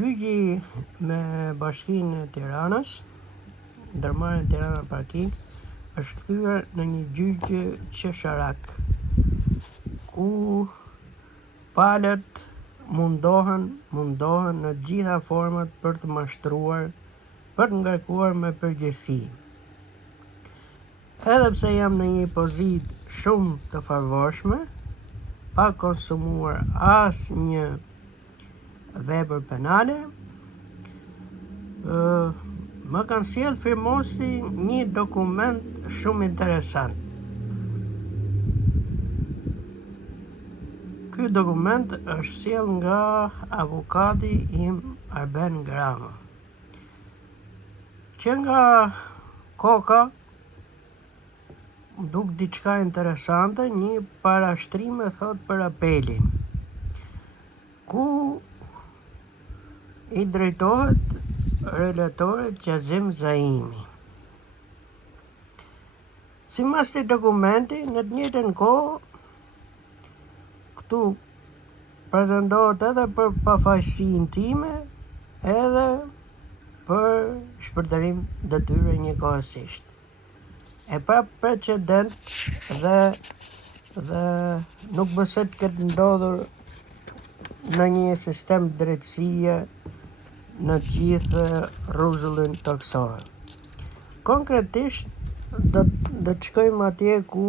Gjyqi me Bashkinë e Tiranës, ndërmarrjen Tirana Parking, është kthyer në një gjyq qesharak, ku palët mundohen në të gjitha format për të mashtruar, për të ngarkuar me përgjegjësi. Edhe pse jam në një pozitë shumë të favorshme, pa konsumuar asnjë vepër penale, më kanë sjell firmosi një dokument shumë interesant. Ky dokument është sjell nga avokati im Arben Grama, që nga koka duk diçka interesante, një parashtrim e thot për apelin, ku i drejtohet relatorit Qazim Zaimi. Sipas këtij dokumenti, në të njëjtën kohë, këtu pretendohet edhe për pafajësinë time, edhe për shpërdarim detyre njëkohësisht. E pa precedent dhe nuk besoj të ketë ndodhur në një sistem drejtësie në gjithë rrezullin toksor. Konkretisht, do të shkojmë atje ku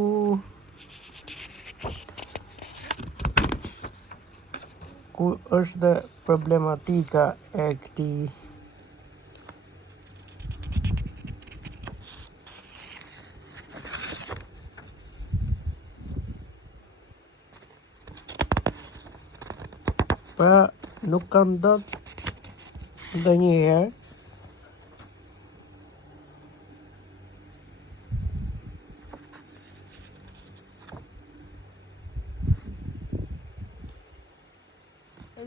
është dhe problematika e këtij pra nuk ka ndodhur ndonjëherë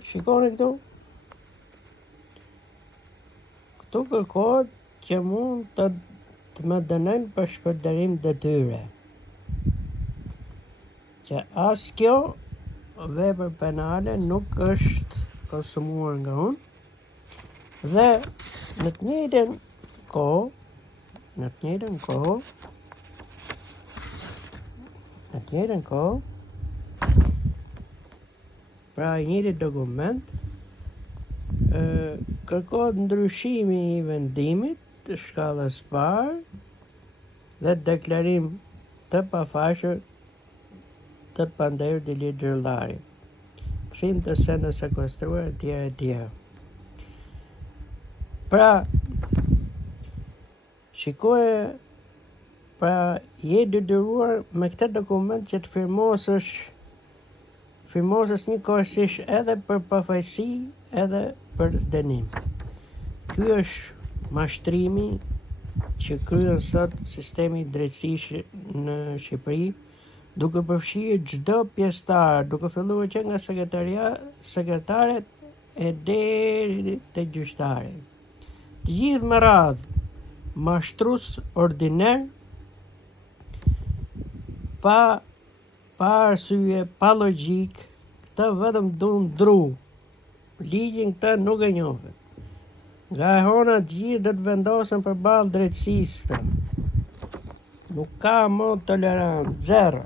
shikoni këtu kërkohet që mund të më dënojnë për shpërdarim detyre, që as kjo vepër penale nuk është konsumuar nga unë, dhe në të njëjtën kohë, pra i njëjti dokument, kërkohet ndryshimi i vendimit të shkallës parë dhe deklarim të pafashur të pandehur Dilir Xhollari, kthim të sende sekuestruar etj. Pra, shikoje, pra je detyruar me këtë dokument që të firmosësh njëkohësisht edhe për pafajësi edhe për dënim. Ky është mashtrimi që kryen sot sistemi i drejtësisë në Shqipëri, duke përfshirë çdo pjesëtar, duke filluar që nga sekretaret e deri te gjyqtarët. Të gjithë me radhë, mashtrues ordiner, pa arsye, pa logjik, këta vetëm duan dru. Ligjin këta nuk e njohin. Nga e hona të gjithë do të vendosen përballë drejtësisë. Nuk ka më tolerancë, zero.